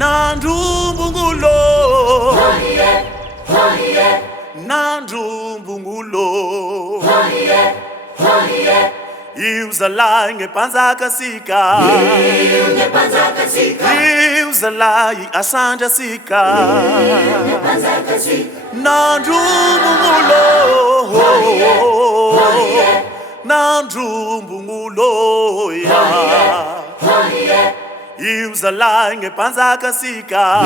Nandumbungulo, Nandumbungulo, Iuzalai ngepanzaka sika, Iuzalai asanja sika, Nandumbungulo, Nandumbungulo ya. Iuzalai ngepanzaka sika,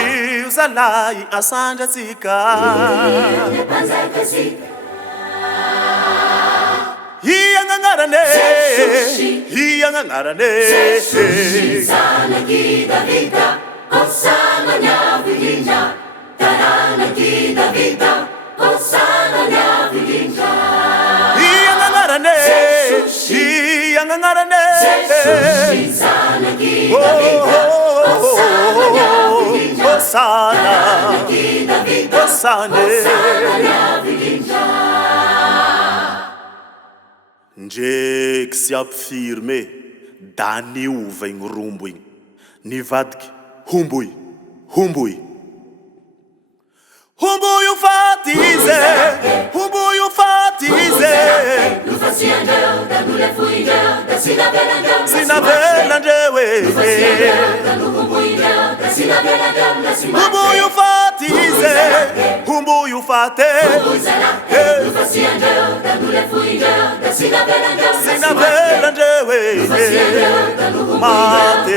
Iuzalai asanja sika, Iyangangarane, Iyangangarane, Sanagida vida, Osana nya vilinja, Taranagida vida, Osana nya vilinja. Iyangangarane, Iyangangarane, Sanagida vida, Osana nya vilinja, Taranagida vida, Osana nya vilinja. Ndreky sy ampifirme da niova igny rombo igny, nivadiky homboy, homboy, homboy ufatize, homboy ufatize, sinavela ndewe, homboy ufatize, homboy ufate, sinavela ndewe, mate.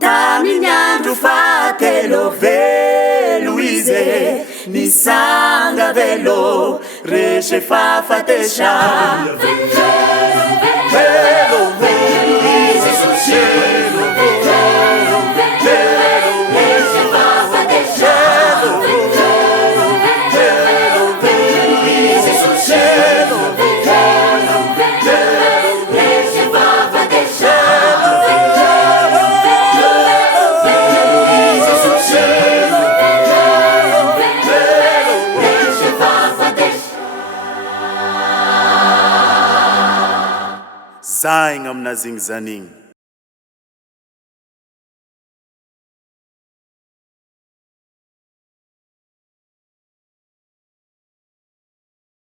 Taminhando fatelo velo ize, nisanga velo, reche fa fatesha. Velo, velo, ize sushelo, velo, velo, reche fa fatesha. Velo, velo, ize sushelo, velo, velo, reche fa fatesha. Zaigna amina zigny zanigny